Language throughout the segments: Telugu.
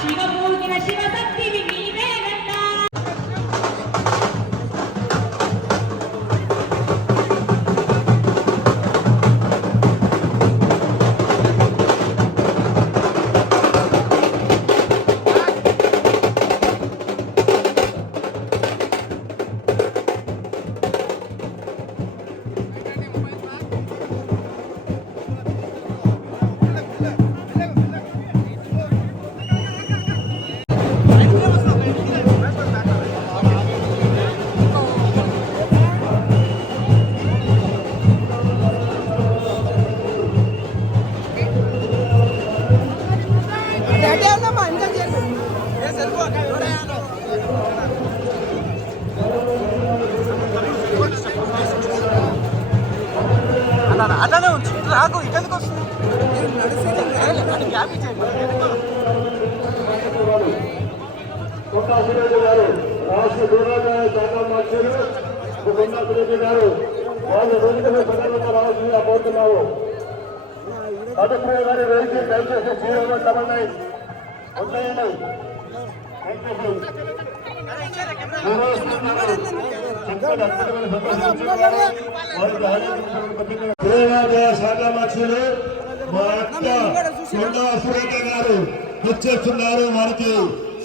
శివమూర్తిన శివశక్తివి నీవేనంట. అట్లానే ఉంచు రాకు ఇటెందుకు వస్తుంది రాష్ట్ర దేవాదాయ శాఖ మంత్రులు సురేష్ గారు వాళ్ళు రోజుగా ప్రధానంగా రావాల్సిందిగా కోరుతున్నాము. మధుప్రియ గారి వేదిక దయచేసి జీవో తమన్నాయి ఉన్నాయండి. దేవాదాయ శాఖ మంత్రులు మా అక్క కొండా సురేఖ గారు వచ్చేస్తున్నారు. వారికి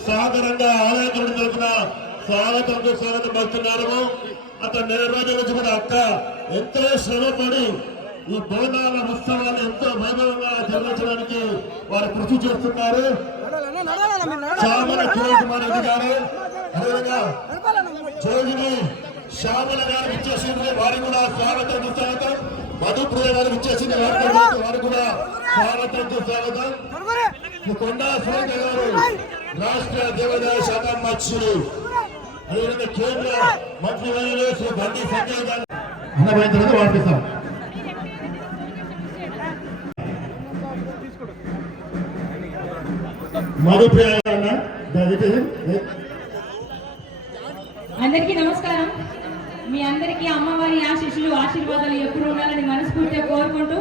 సాధారణంగా ఆలయ కమిటీ తరఫున స్వాగతం పడుతున్నారు. అతను నిర్వహించిన అక్క ఎంతో శ్రమపడి ఈ బోనాల ఉత్సవాన్ని ఎంతో వైభవంగా నిర్వహించడానికి వారు కృషి చేస్తున్నారు. చామల కిరణ్ కుమార్ రెడ్డి గారు అదేవిధంగా జోగిని శ్యామల గారు ఇచ్చేసింది, వారికి కూడా స్వాగతం సుస్వాగతం. మధుప్రియ గారు ఇచ్చేసింది, వారికి కూడా స్వాగతం సుస్వాగతం. కొండా సురేఖ గారు రాష్ట్ర దేవాదాయ శాఖ మంత్రులు అదేవిధంగా కేంద్ర మంత్రి వర్యులు శ్రీ బండి సంజయ్ గారు అన్నమైన తర్వాత వార్పిస్తాం. మధుప్రియ అందరికీ నమస్కారం. మీ అందరికీ అమ్మవారి ఆశీస్సులు ఆశీర్వాదాలు ఎప్పుడు ఉండాలని మనస్ఫూర్తిగా కోరుకుంటూ,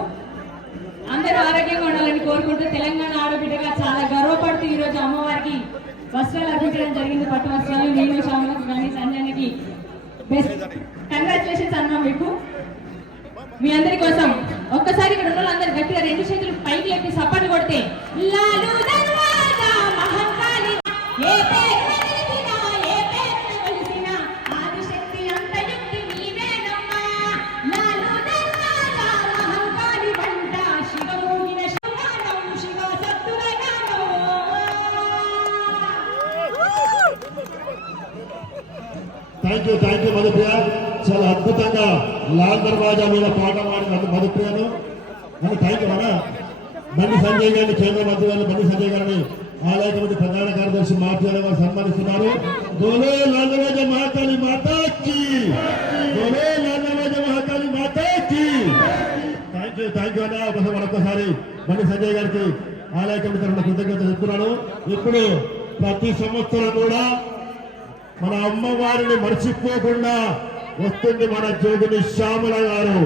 అందరూ ఆరోగ్యంగా ఉండాలని కోరుకుంటూ, తెలంగాణ ఆడబిడ్డగా చాలా గర్వపడుతూ ఈరోజు అమ్మవారికి వస్త్రాలు అర్పించడం జరిగింది. పట్టు వస్త్రాలు నేను శ్యామలకు కానీ సంజయ్కి బెస్ట్ కంగ్రాచులేషన్స్ అన్నా. మీకు మీ అందరి కోసం ఒక్కసారి ఇక్కడ ఉన్న అందరు గట్టిగా రెండు చేతులు పైకి లేపి సపోర్ట్ కొడితే లాలు దర్వాజా మహంకాళి ఏ పేరు వెలిసినా ఏ పేరు వెలిసినా ఆదిశక్తి అంతయుక్తి నీవేనమ్మా. లాలు దర్వాజా మహంకాళి వంట శివమూగిన శివగానం శివ సత్తువగానం. Thank you Madhupriya. చాలా అద్భుతంగా లాల్ దర్వాజా మీద పాట పాడిన మధుప్రియను థ్యాంక్ యూ. మన బండి సంజయ్ గారిని, కేంద్ర మంత్రి గారిని, బండి సంజయ్ గారిని ఆలయ కమిటీ ప్రధాన కార్యదర్శి మార్చాల గారు సన్మానిస్తున్నారు. బోలో లాల్ దర్వాజా మహాకాళి మాతాకి, బోలో లాల్ దర్వాజా మహాకాళి మాతాకి. థ్యాంక్ యూ అన్న. మరొకసారి బండి సంజయ్ గారికి ఆలయ కమిటీ తరఫున కృతజ్ఞతలు చెప్తున్నాను. ఇప్పుడు ప్రతి సంవత్సరం కూడా మన అమ్మవారిని మర్చిపోకుండా వస్తుంది మన జోగిని శ్యామల గారు.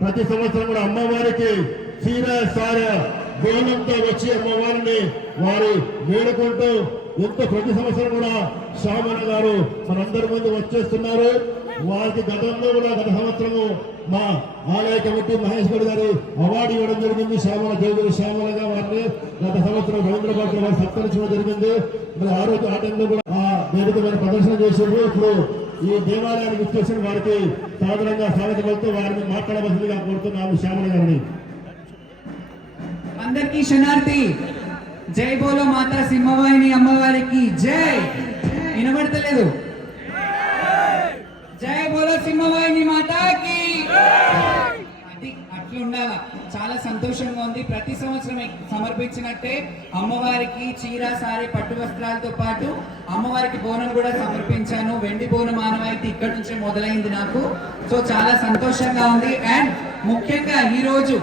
ప్రతి సంవత్సరం కూడా అమ్మవారికి చీర సార బోనంతో వచ్చి అమ్మవారిని వారు వేడుకుంటూ ఎంతో ప్రతి సంవత్సరం కూడా శ్యామల గారు మనందరి ముందు వచ్చేస్తున్నారు. వారికి గతంలో కూడా గత సంవత్సరము మా ఆలయ కమిటీ మహేష్ గౌడ్ గారు అవార్డు ఇవ్వడం జరిగింది. జోగిని శ్యామలగా వారిని గత సంవత్సరం రవీంద్రబాబు వారు సత్కరించడం జరిగింది. మరి ఆ రోజు ఆ టైంలో కూడా ఆ వేదిక మీద ప్రదర్శన చేసింది. ఇప్పుడు ఈ దేవాలయానికి వచ్చేసిన వారికి సాధారణంగా స్వాగతం పలుకుతూ వారిని మాట్లాడవలసిందిగా కోరుతున్నాము శ్యామల గారిని. అందరికీ శనార్థి జై బోలో మాతా సింహవాహిని అమ్మవారికి జై. వినబడతలేదు? జై బోలో సింహవాహిని మాతాకి. అది అట్లా ఉండాలా. చాలా సంతోషంగా ఉంది. ప్రతి సంవత్సరం సమర్పించినట్టే అమ్మవారికి చీర సారీ పట్టు వస్త్రాలతో పాటు అమ్మవారికి బోనం కూడా సమర్పించాను. వెండి బోనం ఆనవాయితీ ఇక్కడ నుంచే మొదలైంది నాకు. సో చాలా సంతోషంగా ఉంది. అండ్ ముఖ్యంగా ఈరోజు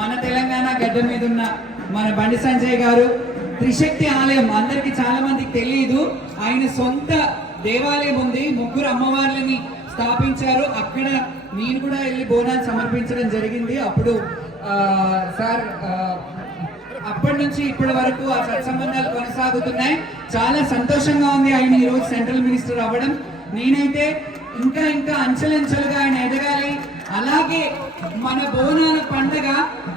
మన తెలంగాణ గడ్డ మీద ఉన్న మన బండి సంజయ్ గారు త్రిశక్తి ఆలయం అందరికి చాలా మందికి తెలియదు. ఆయన సొంత దేవాలయం ఉంది. 3 అమ్మవార్లని స్థాపించారు. అక్కడ నేను కూడా వెళ్ళి బోనాలు సమర్పించడం జరిగింది. అప్పుడు సార్ అప్పటి నుంచి ఇప్పటి వరకు ఆ సత్సంబంధాలు కొనసాగుతున్నాయి. చాలా సంతోషంగా ఉంది ఆయన ఈ రోజు సెంట్రల్ మినిస్టర్ అవ్వడం. నేనైతే ఇంకా అంచెలంచెలుగా ఆయన ఎదగాలి. అలాగే మన బోనాల పండుగ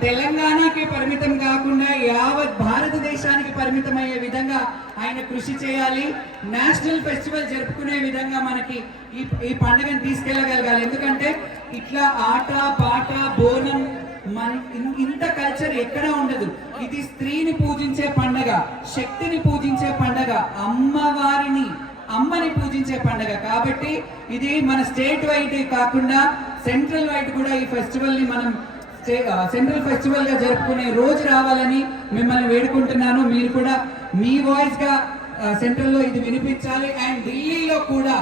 తెలంగాణకే పరిమితం కాకుండా యావత్ భారతదేశానికి పరిమితమయ్యే విధంగా ఆయన కృషి చేయాలి. నేషనల్ ఫెస్టివల్ జరుపుకునే విధంగా మనకి ఈ పండుగను తీసుకెళ్ళగలగాలి. ఎందుకంటే ఇట్లా ఆట పాట బోనం ఇంత కల్చర్ ఎక్కడా ఉండదు. ఇది స్త్రీని పూజించే పండగ, శక్తిని పూజించే పండగ, అమ్మని పూజించే పండగ. కాబట్టి ఇది మన స్టేట్ వైడ్ కాకుండా సెంట్రల్ వైడ్ కూడా ఈ ఫెస్టివల్ ని మనం సెంట్రల్ ఫెస్టివల్ గా జరుపుకునే రోజు రావాలని మిమ్మల్ని వేడుకుంటున్నాను. మీరు కూడా మీ వాయిస్ గా సెంట్రల్ లో ఇది వినిపించాలి. అండ్ ఢిల్లీలో కూడా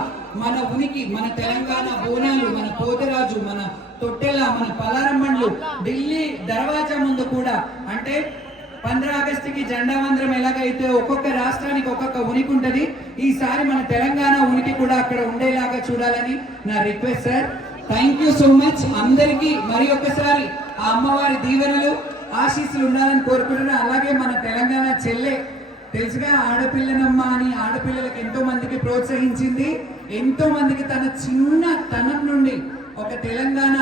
మన ఉనికి, మన తెలంగాణ బోనాలు, మన పోతరాజు, మన తొట్టెల, మన పలారమ్మన్లు ఢిల్లీ దర్వాజా ముందు కూడా, అంటే 15 ఆగస్టుకి జెండా వందరం ఎలాగైతే ఒక్కొక్క రాష్ట్రానికి ఒక్కొక్క ఉనికి ఉంటుంది, ఈసారి మన తెలంగాణ ఉనికి కూడా అక్కడ ఉండేలాగా చూడాలని నా request sir. Thank you so much. అందరికీ మరి ఒక్కసారి ఆ అమ్మవారి దీవెనలు ఆశీస్సులు ఉండాలని కోరుకుంటున్నాను. అలాగే మన తెలంగాణ చెల్లె తెలుసుగా, ఆడపిల్లనమ్మ అని ఆడపిల్లలకు ఎంతో మందికి ప్రోత్సహించింది. ఎంతో మందికి తన చిన్న తనం నుండి ఒక తెలంగాణ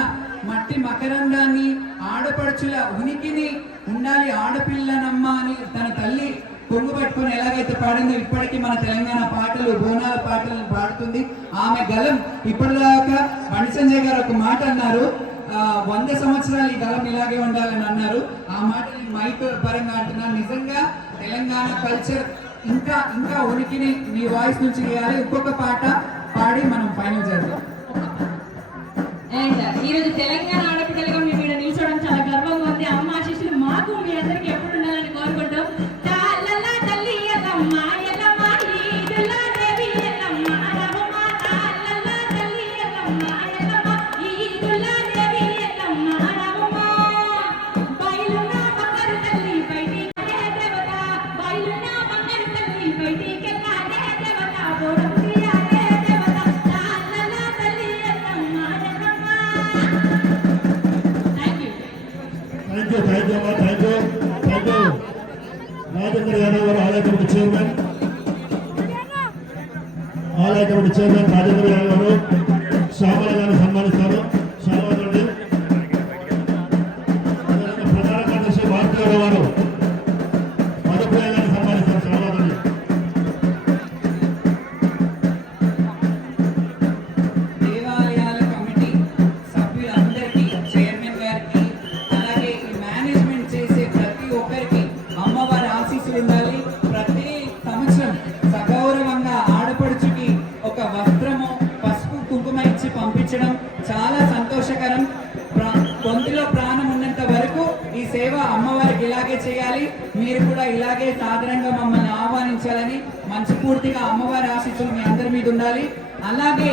మట్టి మకరందాన్ని, ఆడపడుచుల ఉనికిని ఉండాలి ఆడపిల్లనమ్మ అని తన తల్లి కొంగు పట్టుకొని ఎలాగైతే పాడిందో ఇప్పటికీ మన తెలంగాణ పాటలు, బోనాల పాటలను పాడుతుంది. ఆమె గలం ఇప్పటిదాకా బండి సంజయ్ గారు ఒక మాట అన్నారు, 100 సంవత్సరాలు ఈ గలం ఇలాగే ఉండాలని అన్నారు. ఆ మాట నేను మైక్ పరంగా అంటున్నాను. నిజంగా తెలంగాణ కల్చర్ ఇంకా ఉనికిని మీ వాయిస్ నుంచి చేయాలి. ఇంకొక పాట పాడి మనం ఫైనల్ చేద్దాం. అండ్ ఈరోజు తెలంగాణ ఆడపిల్లలుగా మేము ఇక్కడ నిల్చోవడం చాలా గర్వంగా ఉంది. అమ్మ ఆశీస్సులు మాకు మీ అందరికి ఎప్పుడు ఉండాలని కోరుకుంటాం. తల్లి ఎల్లమ్మ ఎల్లమ్మ ఈదుల దేవి ఎల్లమ్మ రమమ తల్లి ఎల్లమ్మ ఎల్లమ్మ ఈదుల దేవి ఎల్లమ్మ రమమ బయలున బంగారు తల్లి బయటికే దేవత, బయలున బంగారు తల్లి బయటికే దేవత, బోడం క్రియాలే దేవత తల్లి ఎల్లమ్మ ఎల్లమ్మ. థ్యాంక్ యూ అమ్మా, థ్యాంక్ యూ. రాజేంద్ర యాదవ్ గారు ఆలయ కమిటీ చైర్మన్ రాజేంద్ర యాదవ్ గారు శ్యామల గారిని సన్మానిస్తారు. శ్యామల గారిని ప్రధాన కార్యదర్శి భారతీయ వారు మధుప్రియ గారిని సన్మానిస్తారు. శ్యామల గారిని దేవాలయాల కమిటీ సభ్యులందరికీ, చైర్మన్ గారికి, అలాగే మేనేజ్మెంట్ చేసే ప్రతి ఒక్కరికి అమ్మవారి ఆశీస్సులు ఉండాలి. ప్రతి సంవత్సరం సగౌరవంగా ఆడపడుచుకి ఒక వస్త్రము, పసుపు, కుంకుమ ఇచ్చి పంపించడం చాలా సంతోషకరం. గొంతులో ప్రాణం ఉన్నంత వరకు ఈ సేవ అమ్మవారికి ఇలాగే చేయాలి. మీరు కూడా ఇలాగే సాధారణంగా మమ్మల్ని ఆహ్వానించాలని మనస్ఫూర్తిగా అమ్మవారి ఆశీస్సులు మీ అందరి మీద ఉండాలి. అలాగే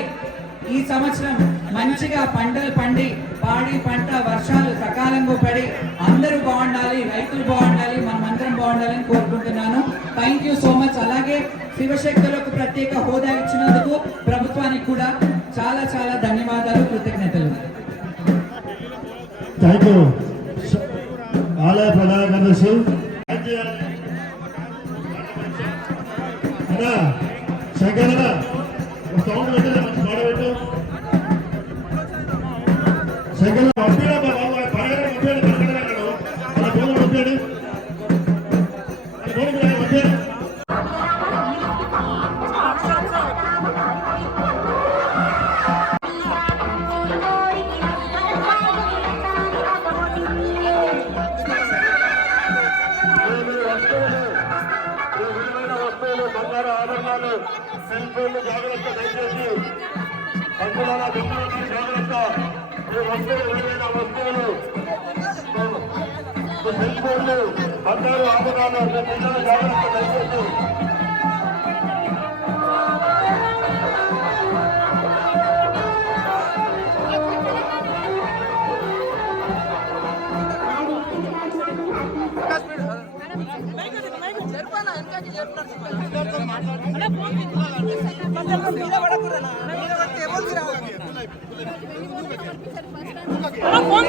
ఈ సంవత్సరం మంచిగా పంటలు పండి, పాడి పంట వర్షాలు సకాలంగా పడి అందరూ బాగుండాలి, రైతులు బాగుండాలి, మనమందరం బాగుండాలని కోరుకుంటున్నాను. Thank you so much. అలాగే శివశక్తులకు ప్రత్యేక హోదా ఇచ్చినందుకు ప్రభుత్వానికి కూడా చాలా చాలా ధన్యవాదాలు, కృతజ్ఞతలు. Thank you. ఆలయ ప్రధాన కార్యదర్శి శంకర్ సౌండ్ పెట్టిన మంచి పాట పెట్టు. శంకర్ పంపించండి బంగారు ఆభరణాలు, సెల్ ఫోన్లు జాగ్రత్త. దయచేసి పంచులాల దుస్తులు జాగ్రత్త. ఈ వస్తువులు ఏవైనా వస్తువులు, సెల్ ఫోన్లు, బంగారు ఆభరణాలు పిల్లలు జాగ్రత్త. దయచేసి ఫోన్